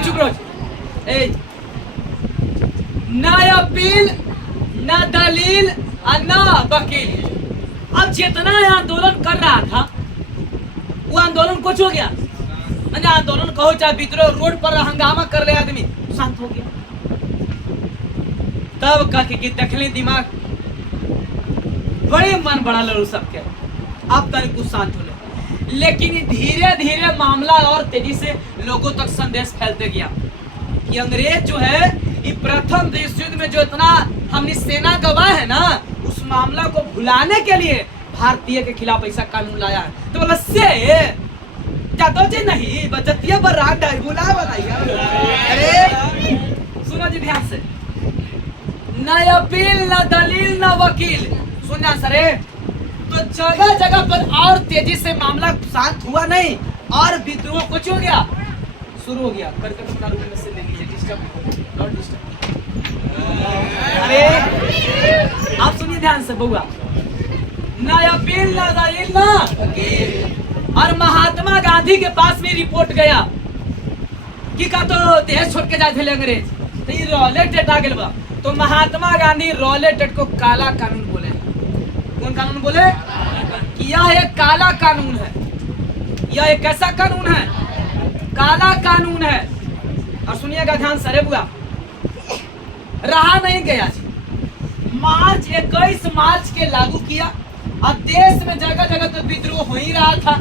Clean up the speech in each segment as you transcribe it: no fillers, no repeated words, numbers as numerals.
चुप रहो। ना अपील ना दलील और ना वकील। अब जितना आंदोलन कर रहा था वो आंदोलन कुछ हो गया। आंदोलन कहो चाहे विद्रोह, रोड पर हंगामा कर ले आदमी, शांत हो गया। तब कह के देखली दिमाग बड़े मन बड़ा लड़ू सबके, अब तक कुछ शांत हो ले। लेकिन धीरे धीरे मामला और तेजी से लोगों तक संदेश फैलते गया कि अंग्रेज जो है ये प्रथम विश्व युद्ध में जो इतना हमने सेना गवा है ना, उस मामला को भुलाने के लिए भारतीय के खिलाफ ऐसा कानून लाया है। तो बोला से जादव जी नहीं बचतिया पर रात डाल बुला बनाइए। अरे सुनो जी ध्यान से, न अपील न दलील न वकील। सुनना सरे, तो जगह जगह पर और तेजी से मामला शांत हुआ नहीं और विद्रोह कुछ हो गया, शुरू हो गया। करके में से ले लीजिए, डिस्टर्ब नॉट डिस्टर्ब। अरे आप सुनिए ध्यान से बउआ, न अपील न दलील न वकील। और महात्मा गांधी के पास में रिपोर्ट गया कि का तो देश छोड़ के जाते अंग्रेज, तो ये रॉलेट डेट आ गया। तो महात्मा गांधी रॉलेट डेट को काला कानून बोले। कौन कानून बोले? कि यह एक काला कानून है। यह एक कैसा कानून है? काला कानून है। और सुनिएगा ध्यान से, बुआ रहा नहीं गया। मार्च 21 मार्च के लागू किया और देश में जगह जगह तो विद्रोह हो ही रहा था।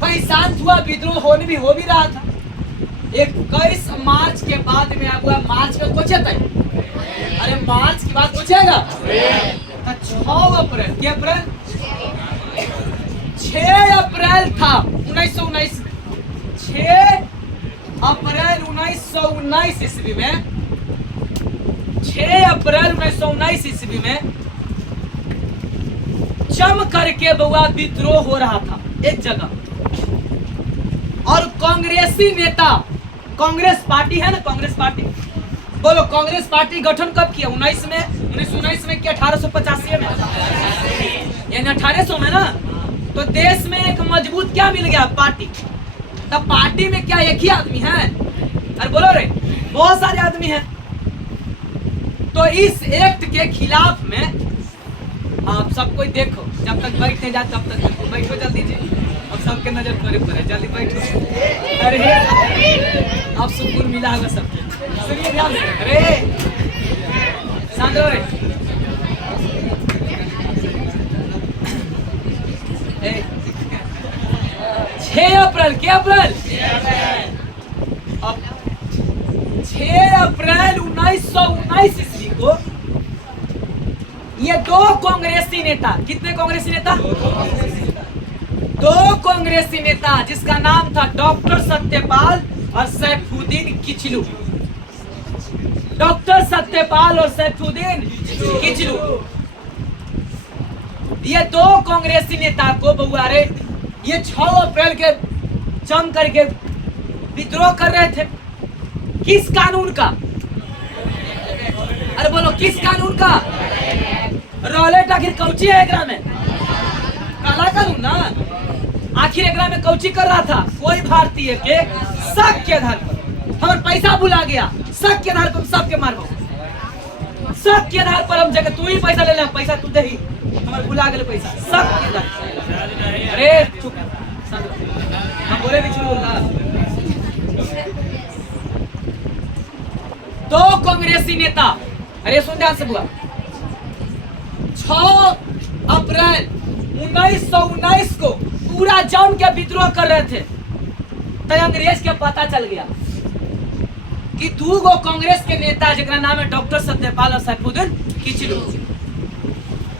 कहीं शांत हुआ, विद्रोह हो भी रहा था। 21 मार्च के बाद में अब हुआ मार्च में कुछ है। अरे मार्च की बात पूछेगा तो 6 अप्रैल क्या अप्रैल 6 अप्रैल था 1919 में। 6 अप्रैल 1919 ईस्वी में 6 अप्रैल 1919 ईस्वी में जम करके बउआ विद्रोह हो रहा था एक जगह। और कांग्रेसी नेता, कांग्रेस पार्टी है ना, कांग्रेस पार्टी, बोलो कांग्रेस पार्टी गठन कब किया? 1919 में क्या 1885 में, यानी 1800 में ना। तो देश में एक मजबूत क्या मिल गया? पार्टी। तब पार्टी में क्या एक ही आदमी है? अरे बोलो रे, बहुत सारे आदमी हैं। तो इस एक्ट के खिलाफ में आप सब कोई देखो, जब तक बैठ नहीं जाते तब तक बैठो जल्दी जी। अब सबके नजर तोरे पर है, जल्दी बैठो। अरे अब सुकून मिला होगा सबको। सुनिए ध्यान से, अरे शांत रहो रे। 6 अप्रैल क्या अप्रैल 6 अप्रैल 1919 ईस्वी को ये दो कांग्रेसी नेता, कितने कांग्रेसी नेता? 2 कांग्रेसी नेता, जिसका नाम था डॉक्टर सत्यपाल और सैफुद्दीन किचलू। डॉक्टर सत्यपाल और सैफुद्दीन किचलू, ये 2 कांग्रेसी नेता को बउआ रे ये 6 अप्रैल के जम करके विद्रोह कर रहे थे। किस कानून का? अरे बोलो किस कानून का? रॉलेट आखिर कौची है एकरा में? काला कानून ना। आखिर एकरा में कौची कर रहा था? कोई भारतीय के शक के आधार पर हमारे पैसा भुला गया, शक के आधार पर सबके मारबो। शक के आधार पर हम जगह तू ही पैसा ले ले, पैसा तू दे ही, हमारे भुला गए पैसा, शक के आधार। अरे चुप, हम बोले भी चुप बोलना। 2 कांग्रेसी नेता, अरे सुन ध्यान से बुआ, 6 अप्रैल 1919 को पूरा जम के विद्रोह कर रहे थे। तो अंग्रेज के पता चल गया कि 2 गो कांग्रेस के नेता जिनका नाम है डॉक्टर सत्यपाल और सैफुद्दीन किचलू,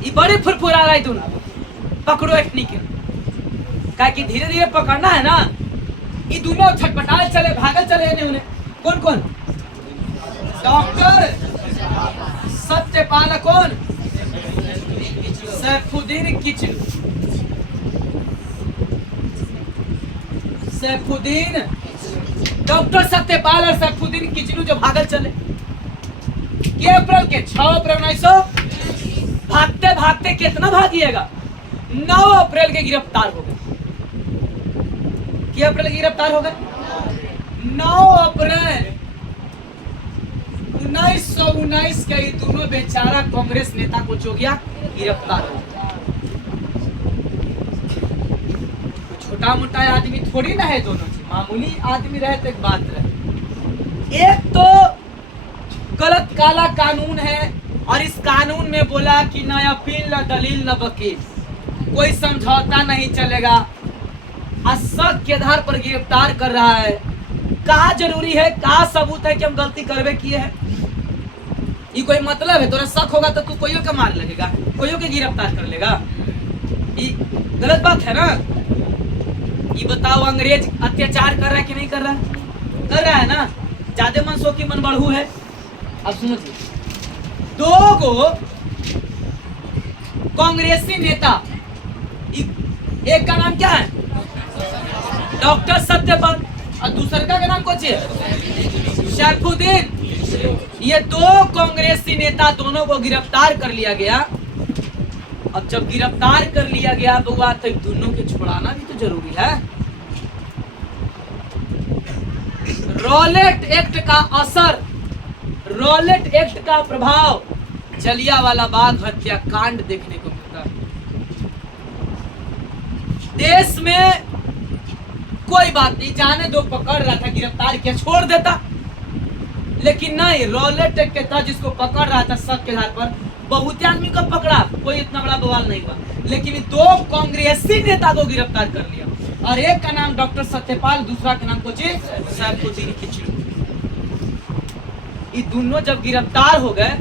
ये बड़े फुरफुरा रहे दोनों, पकड़ो एटनी के। क्या कि धीरे धीरे पकड़ना है ना। ये दोनों छटपटाए चले, भागल चले उन्हें। कौन कौन? डॉक्टर सत्यपाल, कौन? सैफुद्दीन किचलू। सैफुद्दीन, डॉक्टर सत्यपाल और सैफुद्दीन किचलू जो भागल चले के अप्रैल के 6 अप्रैल 1900 भागते भागते कितना भागिएगा 9 अप्रैल के गिरफ्तार हो गए। के अप्रैल के गिरफ्तार हो गए 9 अप्रैल 1919 के ये दोनों बेचारा कांग्रेस नेता को जो गया गिरफ्तार हो गया। छोटा मोटा आदमी थोड़ी ना है, दोनों चीज मामूली आदमी रहे तो एक बात रहे। एक तो गलत काला कानून है और इस कानून में बोला कि न अपील न दलील न वकील, कोई समझौता नहीं चलेगा। शक के आधार पर गिरफ्तार कर रहा है। कहा जरूरी है, कहा सबूत है कि हम गलती करवे किए हैं? ये कोई मतलब है? तोरा शक होगा तो तू कोइयों के मार लगेगा, कोइयों के गिरफ्तार कर लेगा? ये गलत बात है ना। ये बताओ, अंग्रेज अत्याचार कर रहा है कि नहीं कर रहा है? कर रहा है ना। ज्यादा मनसो की मन बढ़ू है। अब सुनो जी, 2 गो कांग्रेसी नेता, एक का नाम क्या है डॉक्टर सत्यपाल और दूसरे का नाम कुछ सैफुद्दीन। ये 2 कांग्रेसी नेता, दोनों को गिरफ्तार कर लिया गया। अब जब गिरफ्तार कर लिया गया तो बात है, दोनों के छुड़ाना भी तो जरूरी है। रॉलेट एक्ट का असर, रॉलेट एक्ट का प्रभाव जलियांवाला बाग हत्याकांड देखने को मिलता है। देश में कोई बात नहीं, जाने दो, पकड़ रहा था, गिरफ्तार किया, छोड़ देता। लेकिन नहीं, रॉलेट एक्ट के तहत जिसको पकड़ रहा था शक के आधार पर, बहुत आदमी को पकड़ा, कोई इतना बड़ा बवाल नहीं हुआ। लेकिन 2 कांग्रेसी नेता को गिरफ्तार कर लिया, और एक का नाम डॉक्टर सत्यपाल, दूसरा का नाम कुछ सैफुद्दीन खिचड़ी। ये दोनों जब गिरफ्तार हो गए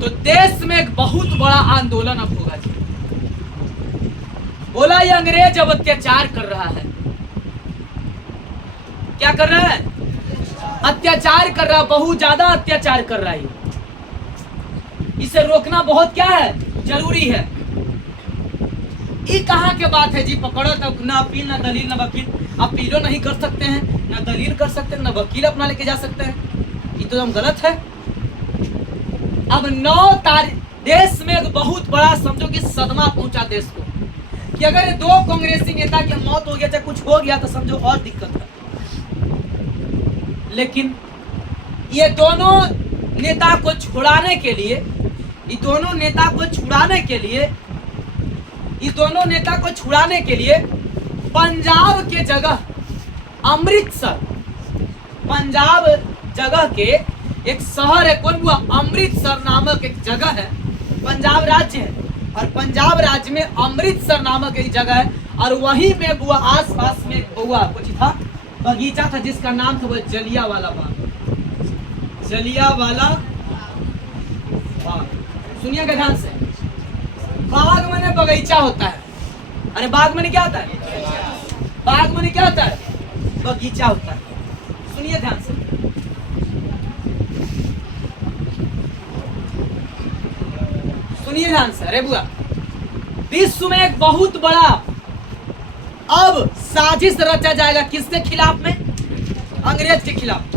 तो देश में एक बहुत बड़ा आंदोलन अब होगा जी। बोला ये अंग्रेज अब अत्याचार कर रहा है। क्या कर रहा है? अत्याचार कर रहा है, बहुत ज्यादा अत्याचार कर रहा है। इसे रोकना बहुत क्या है, जरूरी है। ये कहाँ के बात है जी? पकड़ो तो ना अपील ना दलील ना वकील, अपीलो नहीं कर सकते हैं, ना दलील कर सकते हैं, ना वकील अपना लेके जा सकते हैं। ये तो हम गलत है। अब 9 तारीख देश में एक बहुत बड़ा समझो कि सदमा पहुंचा देश को, कि अगर 2 कांग्रेसी नेता की मौत हो गया, चाहे कुछ हो गया, तो समझो और दिक्कत है। लेकिन ये दोनों नेता को छुड़ाने के लिए, ये दोनों नेता को छुड़ाने के लिए, ये दोनों नेता को छुड़ाने के लिए पंजाब के जगह अमृतसर, पंजाब जगह के एक शहर है, कौन हुआ? अमृतसर नामक एक जगह है। पंजाब राज्य है और पंजाब राज्य में अमृतसर नामक एक जगह है, और वहीं में बुआ आसपास में बुआ कुछ था, बगीचा था जिसका नाम था वो जलियांवाला बाग। जलियांवाला बाग, सुनिएगा ध्यान से। बाग माने बगीचा होता है। अरे बाग माने क्या होता है? बाग माने क्या होता है? बगीचा होता है। सुनिए ध्यान से। सुनिए ध्यान से। अरे बुआ, विश्व में एक बहुत बड़ा अब साजिश रचा जाएगा, किसके खिलाफ में? अंग्रेज के खिलाफ।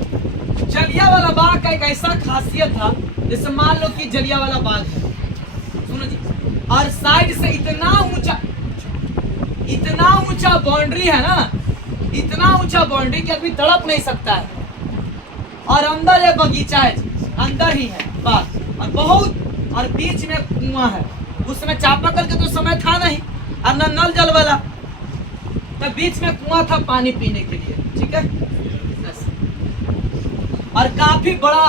जलियांवाला बाग का एक ऐसा खासियत था, जैसे मान लो कि जलियांवाला बाग है, सुनो जी, और साइड से इतना ऊंचा बाउंड्री है ना, इतना ऊंचा बाउंड्री कि आदमी तड़प नहीं सकता है, और अंदर ये बगीचा है, अंदर ही है बाग, और बहुत, और बीच में कुआं है। उसमें चापाकल के तो समय था नहीं, और न नल जल वाला, तो बीच में कुआं था पानी पीने के लिए, ठीक है। और काफी बड़ा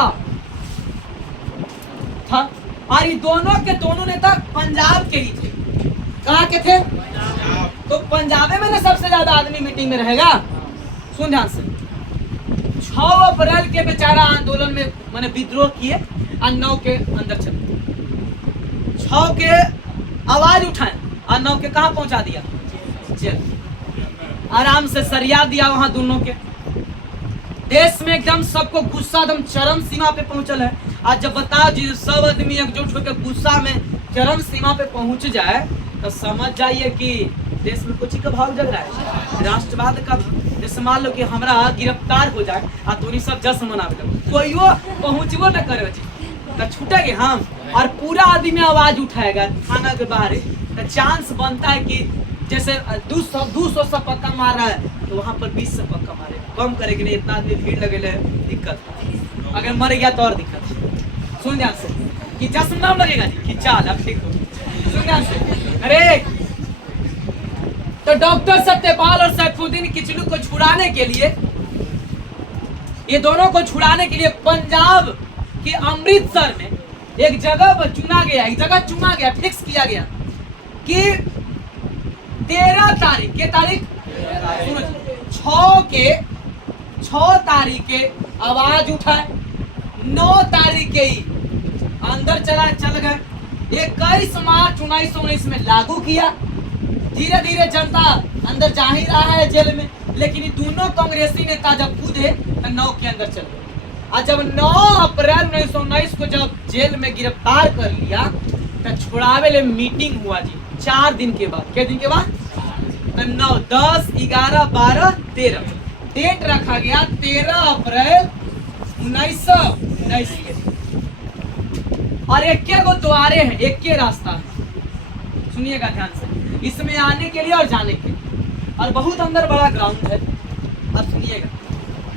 था, और ये दोनों नेता पंजाब के ही थे। कहाँ के थे? तो पंजाब में ना सबसे ज्यादा आदमी मीटिंग में रहेगा। सुन ध्यान से। 6 अप्रैल के बेचारा आंदोलन में मैंने विद्रोह किए, और 9 के अंदर चले, 6 के आवाज उठाए और 9 के कहाँ पहुंचा दिया? जेल। आराम से सरिया दिया वहां दोनों के। देश में एकदम सबको गुस्सा एकदम चरम सीमा पे पहुंचल है। आज जब बताओ जी, सब आदमी एकजुट होकर गुस्सा में चरम सीमा पे पहुंच जाए, तो समझ जाइए कि देश में कुछ का भाव जग रहा है, राष्ट्रवाद का। जैसे मान लो कि हमारा गिरफ्तार हो जाए और तुम सब जश्न मनावे, कोई पहुंचबो न करे तो छूटेंगे हम, और पूरा आदमी आवाज उठाएगा थाना के बाहर, तो चांस बनता है कि जैसे 200 से पक्का मार रहा है तो वहां पर 20 से पक्का मारे, कम करेगी नहीं, इतना आदमी भीड़ लगे दिक्कत, अगर मर गया तो और दिक्कत। सुन ध्यान से कि जश्न नाम लगेगा जी कि चाल अब ठीक हो। सुन ध्यान से, अरे तो डॉक्टर सत्यपाल और सैफुद्दीन किचलू को छुड़ाने के लिए, ये दोनों को छुड़ाने के लिए पंजाब के अमृतसर में एक जगह चुना गया, फिक्स किया गया कि 13 तारीख के तारीख 6 तारीख के आवाज उठाए, 9 तारीख के ही अंदर चल गए, 21 मार्च 1919 में लागू किया। धीरे धीरे जनता अंदर जा ही रहा है जेल में, लेकिन ये दोनों कांग्रेसी नेता जब कूदे तो 9 के अंदर चल गए। और जब 9 अप्रैल 1919 को जब जेल में गिरफ्तार कर लिया तो छुड़ावे ले मीटिंग हुआ जी 4 दिन के बाद। क्या दिन के बाद? 9, 10, 11, 12, 13 डेट रखा गया 13 अप्रैल 1919 के। और एक गो द्वारे हैं, एक के रास्ता है, सुनिएगा ध्यान से, इसमें आने के लिए और जाने के लिए, और बहुत अंदर बड़ा ग्राउंड है। अब सुनिएगा,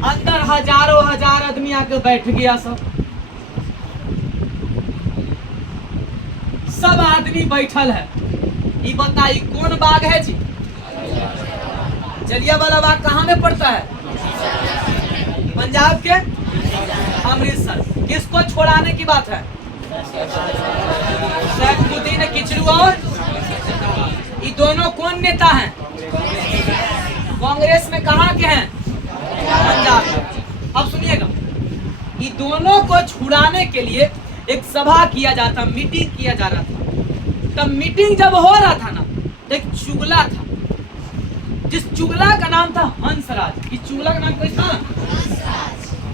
अंदर हजारों हजार आदमी आके बैठ गया, सब आदमी बैठल है। ये बताइए कौन बाग है जी? जलियांवाला बाग कहाँ में पड़ता है? पंजाब के अमृतसर। किसको छोड़ाने की बात है? सैफुद्दीन किचलू और ये दोनों कौन नेता हैं? कांग्रेस में कहाँ के हैं? पंजाब। अब सुनिएगा, ये दोनों को छुड़ाने के लिए एक सभा किया जाता, मीटिंग किया जा रहा था। तब मीटिंग जब हो रहा था ना, एक चुगला था, जिस चुगला का नाम था हंसराज। इस चुगला का नाम कोई था?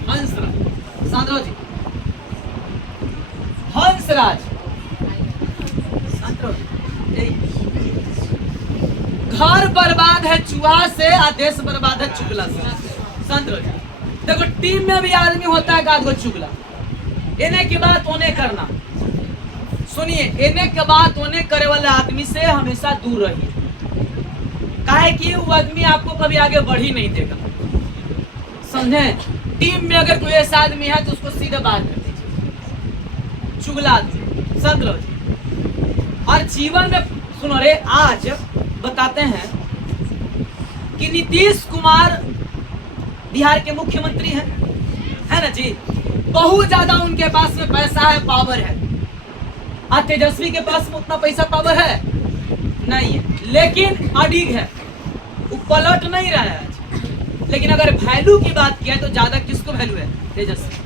हंसराज। सांद्रो जी, हंसराज, घर बर्बाद है चूहा से और देश बर्बाद है चुगला से। संतरो जी देखो, टीम में भी आदमी होता है का चुगला, इन्हें की बात उन्हें करना। सुनिए, इन्हें के बात उन्हें करे वाले आदमी से हमेशा दूर रहिए, काहे कि वो आदमी आपको कभी आगे बढ़ ही नहीं देगा, समझे? टीम में अगर कोई ऐसा आदमी है तो उसको सीधे बात कर दीजिए, चुगला आदमी। संतरो जी, और जीवन में सुनो रे, आज बताते हैं कि नीतीश कुमार बिहार के मुख्यमंत्री हैं, है ना जी? बहुत ज्यादा उनके पास में पैसा है, पावर है। और तेजस्वी के पास में उतना पैसा पावर है नहीं है, लेकिन अडिग है, वो पलट नहीं रहा है आज। लेकिन अगर वैल्यू की बात किया तो ज्यादा किसको वैल्यू है? तेजस्वी।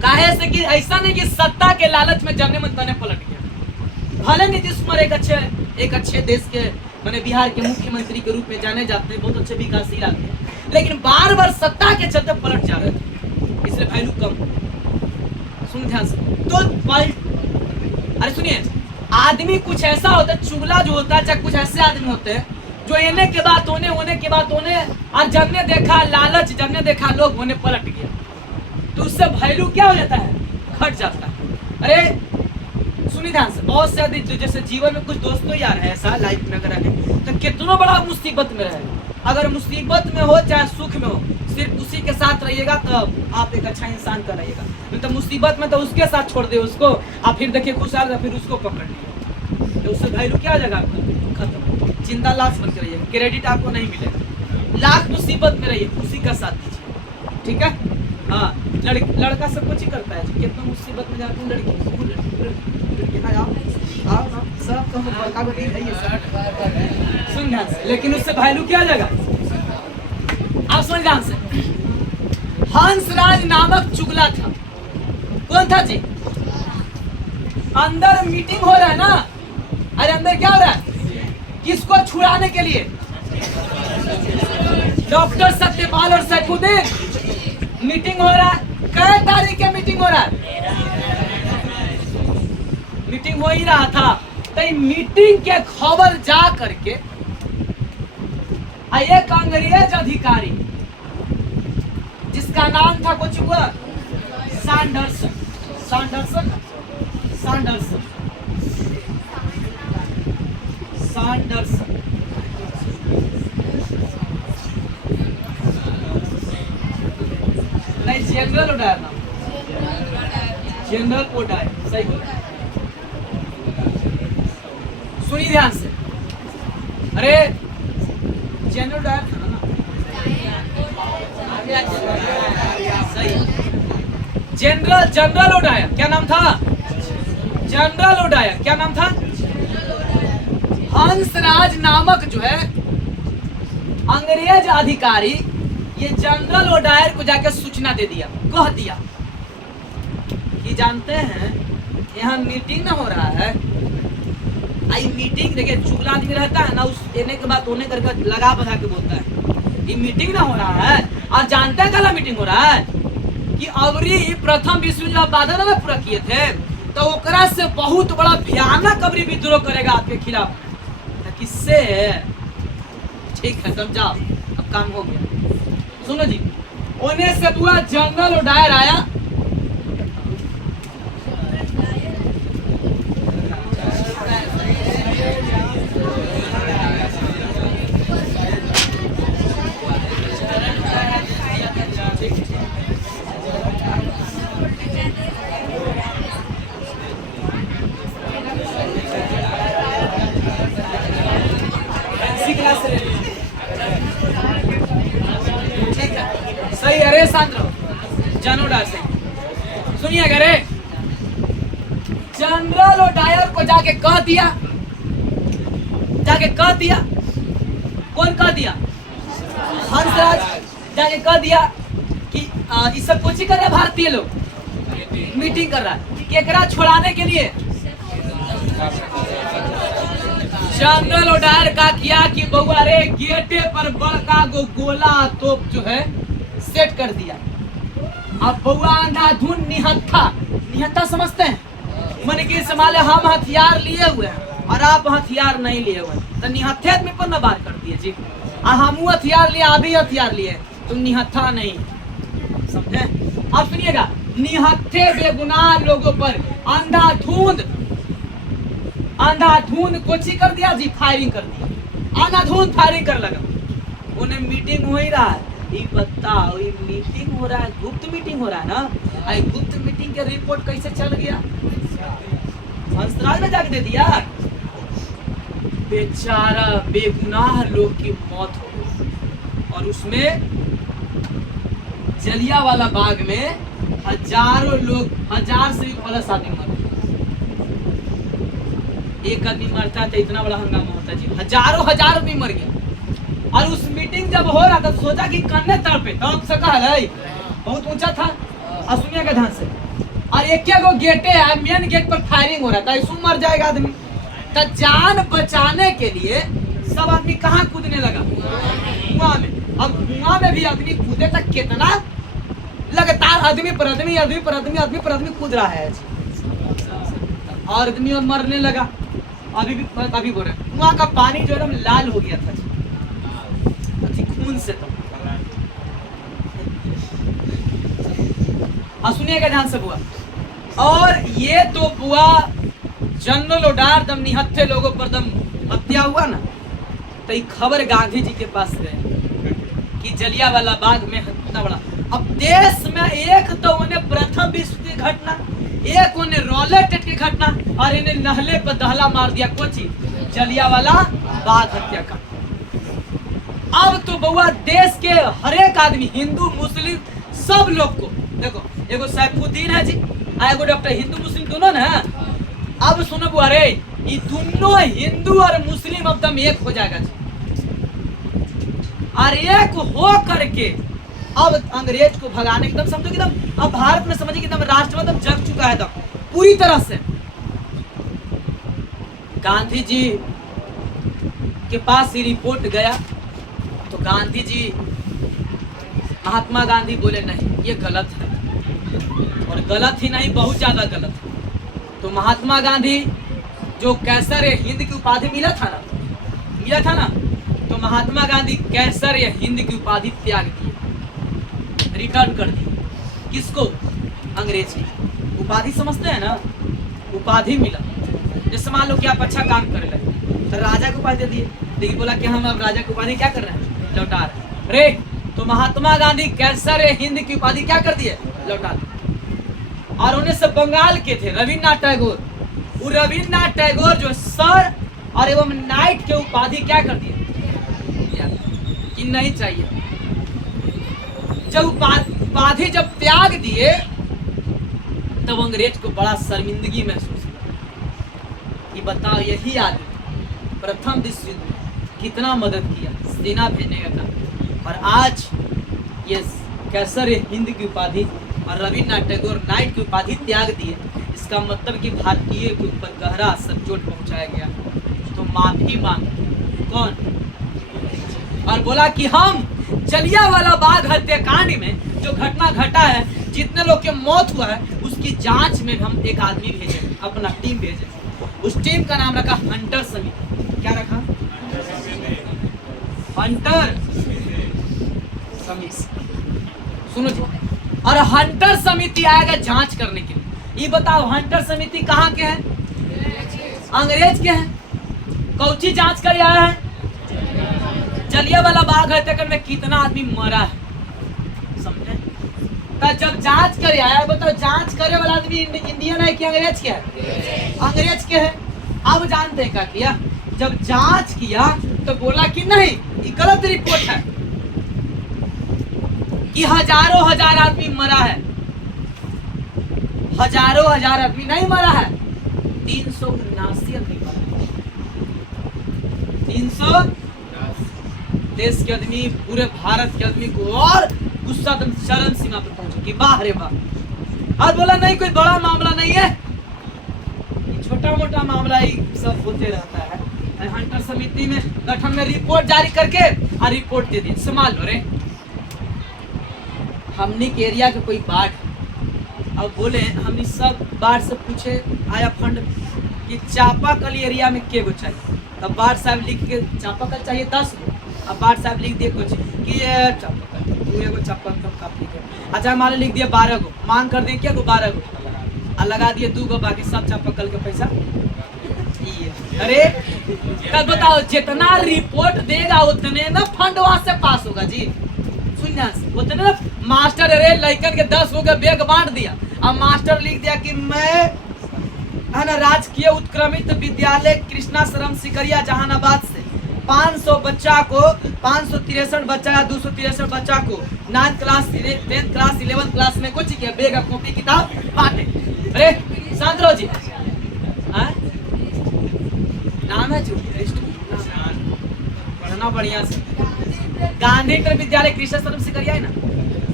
काहे से कि ऐसा नहीं कि सत्ता के लालच में जने मन तने पलट गया। भले नीतीश कुमार एक अच्छे देश के मैंने बिहार के मुख्यमंत्री के रूप में जाने जाते हैं, बहुत अच्छे विकासशील आदमी हैं, लेकिन बार बार सत्ता के चलते पलट जा रहे थे, इसलिए वैल्यू कम। सुन ध्यान से, तो अरे सुनिए, आदमी कुछ ऐसा होता है, चुगला जो होता है, चाहे कुछ ऐसे आदमी होते हैं जो इन्हें के बात होने के बात होने, और जमने देखा लालच, जमने देखा लोग होने पलट गया, तो उससे वैल्यू क्या हो जाता है? घट जाता है। अरे सुनिए ध्यान से, बहुत से आदमी जैसे जीवन में कुछ दोस्तों यार है ऐसा लाइफ में अगर है तो कितना बड़ा मुसीबत में रहे, अगर मुसीबत में हो चाहे सुख में हो, सिर्फ उसी के साथ रहिएगा तब आप एक अच्छा इंसान का रहिएगा। नहीं तो मुसीबत में तो उसके साथ छोड़ दे उसको, आप फिर देखिए खुशहाल, फिर उसको पकड़ लिया, तो उससे वैल्यू क्या हो जाएगा आपका? खत्म। जिंदा लाश बन के रहिए, क्रेडिट आपको नहीं मिलेगा। लाख मुसीबत में रहिए, उसी का साथ दीजिए, ठीक है? हाँ, लड़का सब कुछ ही करता है, कितना मुसीबत में जाती है लड़की सब सुन ध्यान से, लेकिन उससे वैल्यू क्या जाएगा? आप सुन ध्यान से, हंसराज नामक चुगला था। कौन था जी? अंदर मीटिंग हो रहा है ना, अरे अंदर क्या हो रहा है? किसको छुड़ाने के लिए? डॉक्टर सत्यपाल और सैफुद्दीन मीटिंग हो रहा है। कै तारीख के मीटिंग हो रहा है? मीटिंग हो ही रहा था, तो मीटिंग के खबर जा करके एक अंग्रेज अधिकारी जिसका नाम था कुछ हुआ सैंडरसन, सैंडरसन। नहीं, जनरल ओडायर नाम, जनरल ओडायर, सही बोला। सुनिए ध्यान से, अरे जनरल ओडायर था ना, सही। जनरल ओडायर क्या नाम था? जनरल ओडायर क्या नाम था? हंसराज नामक जो है अंग्रेज अधिकारी ये जनरल ओडायर को जाकर सूचना दे दिया, कह दिया कि जानते हैं यहाँ मीटिंग ना हो रहा है। आई मीटिंग देखिए, चुगला आदमी रहता है ना, उस देने के बाद होने करके लगा बधा के बोलता है ये मीटिंग ना हो रहा है। और जानते हैं कल मीटिंग हो रहा है कि अबरी प्रथम विश्व युद्ध बाधा ना पूरा किए थे, तो ओकरा से बहुत बड़ा भयानक अबरी विद्रोह करेगा आपके खिलाफ। किससे? ठीक है, समझाओ, अब काम हो गया। सुनो जी, ओने से बुआ जनरल ओडायर आया, सही। अरे सांद्रो जनरल ओडायर सही। सुनिए, अरे जनरल ओडायर को जाके कह दिया, कौन कह दिया? हंसराज जाके कह दिया कि इस सब कुछ कर रहा है, भारतीय लोग मीटिंग कर रहा है, केकरा छुड़ाने के लिए। जनरल ओडायर का किया कि बउआ रे गेटे पर बड़का गो गोला तोप जो है सेट कर दिया। अब बउआ अंधाधुन निहत्था समझते हैं, मन के संभाले हम हथियार लिए हुए हैं और आप हथियार नहीं लिए हुए, तो निहत्थे आदमी पर न बात कर दिए जी। हम हथियार लिए, आप भी हथियार लिए, तुम निहत्था नहीं, समझे? अब सुनिएगा, निहत्थे बेगुनाह लोगों पर अंधाधुंध कोची कर दिया जी, फायरिंग कर दिया, अंधाधुंध फायरिंग कर लगा। उन्हें मीटिंग हो ही रहा है, ये बताओ, ये मीटिंग हो रहा है, गुप्त मीटिंग हो रहा है ना, आई गुप्त मीटिंग के रिपोर्ट कैसे चल गया? हंसराज में जाके दे दिया। बेचारा बेगुनाह लोग की मौत हो गई, और उसमें जलियांवाला बाग में हजारों लोग, 1000 से भी प्लस आदमी मर गए। एक आदमी मरता था इतना बड़ा हंगामा होता जी, हजारों आदमी मर गया। और उस मीटिंग जब हो रहा था सोचा कि कन्ने तड़पे, तड़प सका है, बहुत ऊंचा था। और सुनिएगा ध्यान से, और एक गो गेटे है, मेन गेट पर फायरिंग हो रहा था, इसमें मर जाएगा आदमी। तो जान बचाने के लिए सब आदमी कहाँ कूदने लगा? कुआं में। अब कुआं में भी आदमी कूदे तक कितना लगातार आदमी पर आदमी कूद रहा है, और आदमी और मरने लगा। अभी बोल रहे कुआं का पानी जो एकदम लाल हो गया था खून से। तो सुनिएगा ध्यान से बुआ, और ये तो बुआ जनरल ओडायर दम निहत्थे लोगों पर दम हत्या हुआ ना, तो ये खबर गांधी जी के पास गए कि जलियांवाला बाग में इतना बड़ा। अब देश में एक तो उन्हें प्रथम विश्व की घटना, एक उन्हें रॉलेट की घटना, और इन्हें नहले पर दहला मार दिया, कोची जलियांवाला बाग हत्याकांड। अब तो बउआ देश के हर एक आदमी, हिंदू मुस्लिम सब लोग को, देखो एगो सैफुद्दीन है जी, एगो डॉक्टर, हिंदू मुस्लिम दोनों ना। अब सुनो बुआ रे, ये दोनों हिंदू और मुस्लिम अब दम एक हो जाएगा जी, और एक हो करके अब अंग्रेज को भगाने एकदम समझो कि एकदम अब भारत में समझिए कि एकदम राष्ट्रवाद जग चुका है एकदम पूरी तरह से। गांधी जी के पास ये रिपोर्ट गया तो गांधी जी, महात्मा गांधी बोले नहीं ये गलत है, और गलत ही नहीं बहुत ज्यादा गलत है। तो महात्मा गांधी जो कैसर हिंद की उपाधि मिला था ना, तो महात्मा गांधी कैसर हिंद की उपाधि त्याग दिए, रिटर्न कर दी। किसको? अंग्रेज की उपाधि समझते हैं ना, उपाधि मिला। जैसे मान लो कि आप अच्छा काम कर रहे, राजा को उपाधि दे दिए, लेकिन बोला कि हम अब राजा की उपाधि क्या कर रहे हैं, लौटा रहे हैं। अरे तो महात्मा गांधी कैंसर हिंद की उपाधि क्या कर दिए, लौटा दी। और उन्हें सब बंगाल के थे रविन्द्रनाथ टैगोर, वो रविन्द्रनाथ टैगोर जो सर और एवं नाइट के उपाधि क्या कर दिए कि नहीं चाहिए। जब उपाधि जब त्याग दिए तब अंग्रेज को बड़ा शर्मिंदगी महसूस हुआ कि बताओ यही आदमी प्रथम विश्व युद्ध में कितना मदद किया सेना भेजने का काम, और आज ये कैसर हिंद की उपाधि और रविन्द्रनाथ टैगोर नाइट की उपाधि त्याग दिए। इसका मतलब कि भारतीय के ऊपर गहरा सचोट पहुंचाया गया। तो माफी मांग कौन, और बोला कि हम जलियांवाला बाग हत्याकांड में जो घटना घटा है, जितने लोग की मौत हुआ है, उसकी जांच में हम एक आदमी भेजे, अपना टीम भेजे। उस टीम का नाम रखा हंटर समिति। क्या रखा, हंटर समिति। सुनो जी, और हंटर समिति आएगा जांच करने के लिए। ये बताओ हंटर समिति कहाँ के हैं, अंग्रेज के हैं। कौची जांच कर आया है, जलियांवाला बाग हत्याकांड में कितना आदमी मरा है, समझे। तो जब जांच कर आया, बताओ जांच करे वाला आदमी इंडियन है कि अंग्रेज के है, अंग्रेज के है। अब जानते हैं क्या किया, जब जांच किया तो बोला कि नहीं ये गलत रिपोर्ट है, कि हजारों हजार आदमी मरा है, हजारों हजार आदमी नहीं मरा है, 379 आदमी मरा है। 300 देश के आदमी, पूरे भारत के आदमी को और गुस्सा चरम सीमा पर पहुंचा कि वाह रे वाह। आज बोला नहीं कोई बड़ा मामला नहीं है, छोटा मोटा मामला ही सब होते रहता है। हंटर समिति में गठन में रिपोर्ट जारी करके और रिपोर्ट दे दी, संभाल लो रे हमनी के एरिया के कोई बाढ़। अब बोले हमनी सब बाढ़ से पूछे आया फंड कि चापाकल एरिया में के गो चाहिए, तब बाढ़ साहब लिख के चापाकल चाहिए 10 गो। अब बाढ़ साहब लिख दिए कुछ कि चापाकल तू एगो चापाकल काफी है। अच्छा मान लिख दिया 12 गो, मांग कर दिए क्या गो 12 गो, और लगा दिए 2 गो, बाकी सब चापाकल के पैसा। अरे तब बताओ जितना रिपोर्ट देगा उतने ना फंड वहां से पास होगा जी, सुनना उतने ना। मास्टर अरे लड़कन के 10 गो के बैग बांट दिया, अब मास्टर लिख दिया कि मैं है ना राजकीय उत्क्रमित विद्यालय कृष्णाश्रम सिकरिया जहानाबाद से 500 बच्चा को 563 बच्चा या 263 बच्चा को 9th class 10th class 11th class में कुछ किया, बैग कॉपी किताब बांटे। अरे शांत रहो जी, नाम है जो पढ़ना बढ़िया से, गांधी इंटर विद्यालय कृष्णाश्रम सिकरिया है ना,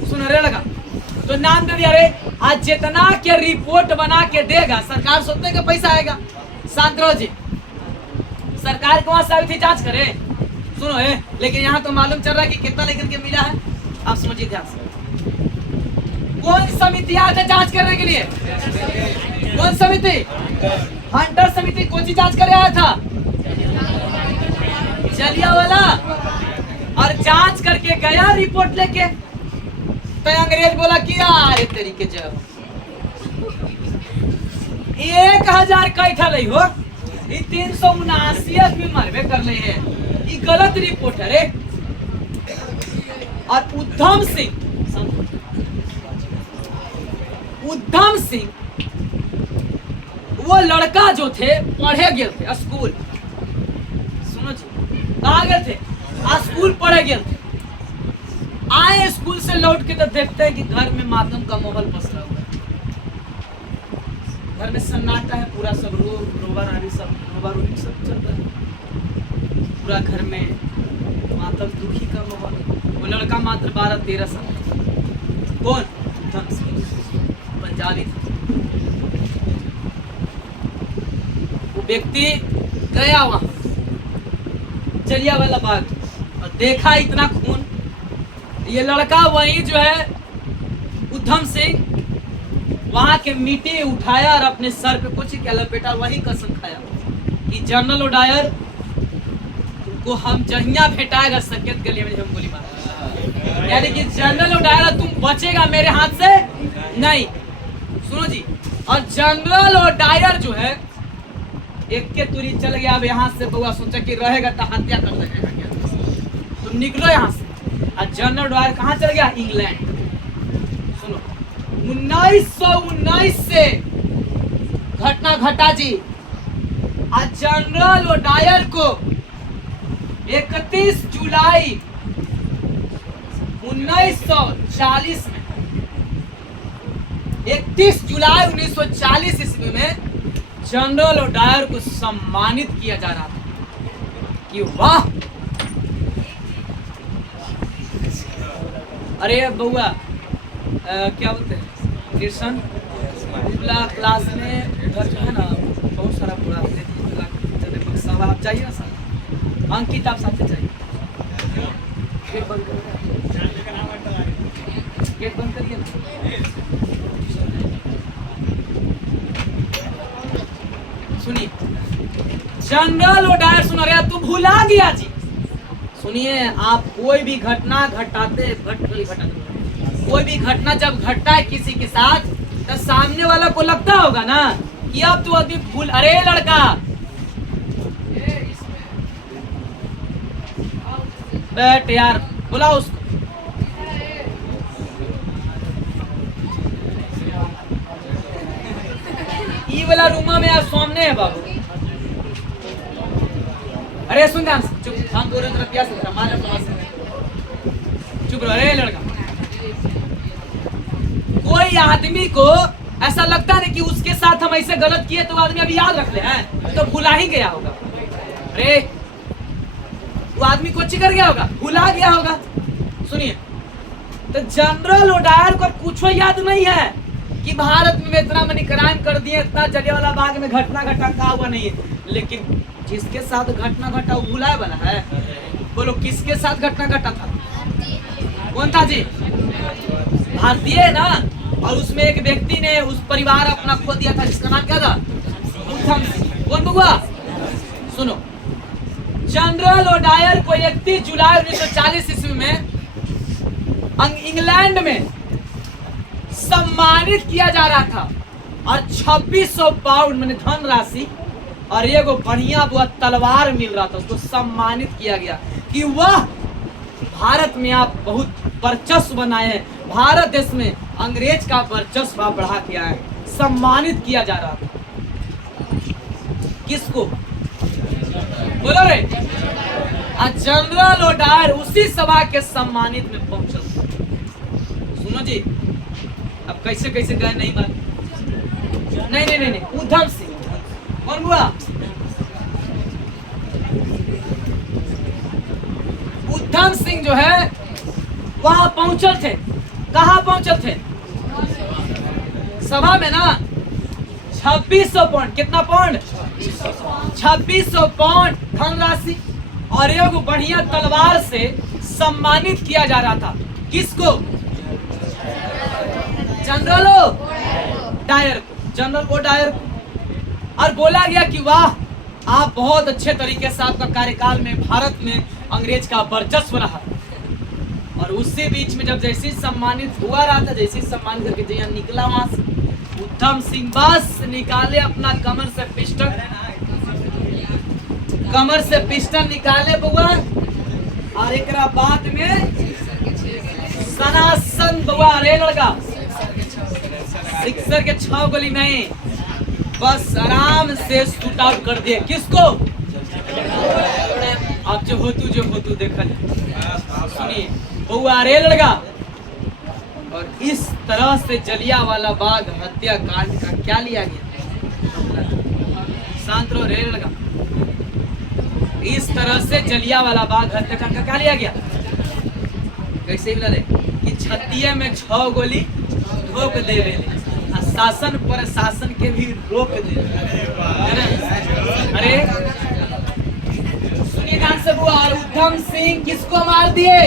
सुन रहे लगा तो नाम दे दिया। रे आज जितना के रिपोर्ट बना के देगा सरकार सोचने का पैसा आएगा। शांत रहो जी, सरकार को वहां से थी जांच करे, सुनो है, लेकिन यहाँ तो मालूम चल रहा है कि कितना लेकर के मिला है। आप समझिए ध्यान से, कौन समिति आया जांच करने के लिए, कौन समिति, हंटर समिति। कौन सी जांच कर आया था, जलियांवाला, और जांच करके गया रिपोर्ट लेके, तो अंग्रेज बोला कि यार तरीके जब 1000 कैठा नहीं हो, 379 आदमी मरबे कर ले है, ये गलत रिपोर्ट है रे। और उधम सिंह वो लड़का जो थे पढ़े गए थे स्कूल, सुनो जी कहा गए थे, स्कूल पढ़े गए थे। आए स्कूल से लौट के तो देखते हैं कि घर में मातम का माहौल पसरा हुआ है, घर में सन्नाटा है पूरा, सब रोबारानी सब रोबारोनी सब चल रहा है पूरा घर में, मातम दुखी का माहौल। वो लड़का मात्र 12-13 साल, कौन, पंजाबी था। वो व्यक्ति गया वहां जलियांवाला बाग और देखा इतना खून। ये लड़का वही जो है उधम सिंह वहां के मिट्टी उठाया और अपने सर पे कुछ क्या लपेटा, वही कसम खाया कि जनरल ओडायर तुमको हम जहिया भेटाएगा संकेत गली में हम गोली मार, यानी कि जनरल ओडायर तुम बचेगा मेरे हाथ से नहीं। सुनो जी, और जनरल ओडायर जो है एक के तुरी चल गया। अब यहाँ से बउआ सोचा कि रहेगा तो हत्या कर देगा क्या, तुम निकलो यहाँ से। और जनरल डायर कहाँ चल गया? इंग्लैंड। सुनो 1919 से घटना घटा जी। और जनरल डायर को 31 जुलाई 1940 में 31 जुलाई 1940 ईस्वी में जनरल डायर को सम्मानित किया जा रहा था कि वाह, अरे बउआ क्या बोलते हैं कृष्ण क्लास में उधर जो है ना बहुत सारा बुरा सब आप चाहिए ना सर, अंकित आप साथ चाहिए। गेट बंद करिए ना। सुनिए जनरल डायर सुन रहे, तू भुला गया जी। सुनिए, आप कोई भी घटना घटाते कोई भी घटना जब घटता है किसी के साथ, तो सामने वाला को लगता होगा ना कि अब तू अभी भूल। अरे लड़का बैठ यार, बुलाओ उसको। ये वाला रूमा में आप सामने है बाबू। अरे सुन ध्यान से, चुप। हम दोनों तरफ क्या सुन रहा है? चुप रहो। अरे लड़का, कोई आदमी को ऐसा लगता है कि उसके साथ हम ऐसे गलत किए तो आदमी अभी याद रख ले हैं, तो भुला ही गया होगा। अरे वो आदमी को कर गया होगा, भुला गया होगा। सुनिए, तो जनरल डायर को कुछ याद नहीं है कि भारत में इतना मनी क्राइम कर दिए, इतना जलियांवाला बाग में घटना घटा का हुआ नहीं है। लेकिन जिसके साथ घटना घटा वो भुलाए वाला है? बोलो किसके साथ घटना घटा था? कौन था जी? भारतीय है ना। और उसमें एक व्यक्ति ने उस परिवार अपना खो दिया था, जिसका नाम क्या था? उधम सिंह। कौन बउआ? सुनो, जनरल डायर को 31 जुलाई 1940 ईस्वी में इंग्लैंड में सम्मानित किया जा रहा था और 2600 पाउंड मैंने धन राशि और एगो बढ़िया बुआ तलवार मिल रहा था। उसको सम्मानित किया गया कि वह भारत में आप बहुत वर्चस्व बनाए हैं, भारत देश में अंग्रेज का वर्चस्व आप बढ़ा के आए, सम्मानित किया जा रहा था। किसको बोलो रे? जनरल डायर उसी सभा के सम्मानित में पहुंचल। सुनो जी, अब कैसे कैसे गए नहीं मालूम। नहीं, उधम सिंह। कौन हुआ? उधम सिंह जो है वहां पहुंचल थे। कहां पहुंचल थे? सभा में ना 2600 पाउंड। कितना पाउंड? 2600 पाउंड धनराशि और एगो बढ़िया तलवार से सम्मानित किया जा रहा था। किसको? जनरल डायर को। जनरल डायर को। और बोला गया कि वाह, आप बहुत अच्छे तरीके से आपका कार्यकाल में भारत में अंग्रेज का वर्चस्व रहा। और उसी बीच में जब जैसे सम्मानित हुआ रहा था, जैसे सम्मान करके जहाँ निकला वहां से उधम सिंह बस निकाले अपना कमर से पिस्टल निकाले बउआ। और एक बाद में सनासन बउआ। अरे लड़का, सिक्सर के 6 गोली नहीं, बस आराम से शूट आउट कर दिए। किसको? अब जो होतू देखा जाए। सुनिए बउआ, अरे लड़का, और इस तरह से जलियांवाला बाग हत्याकांड का क्या लिया गया? शांत रहो रे लड़का। इस तरह से जलियांवाला बाग हत्याकांड का क्या लिया गया? कैसे मिला दे कि छत्तीस में 6 गोली ठोक देवे, शासन पर शासन के भी रोक दे। अरे सुनिए ध्यान से बुआ। उधम सिंह किसको मार दिए?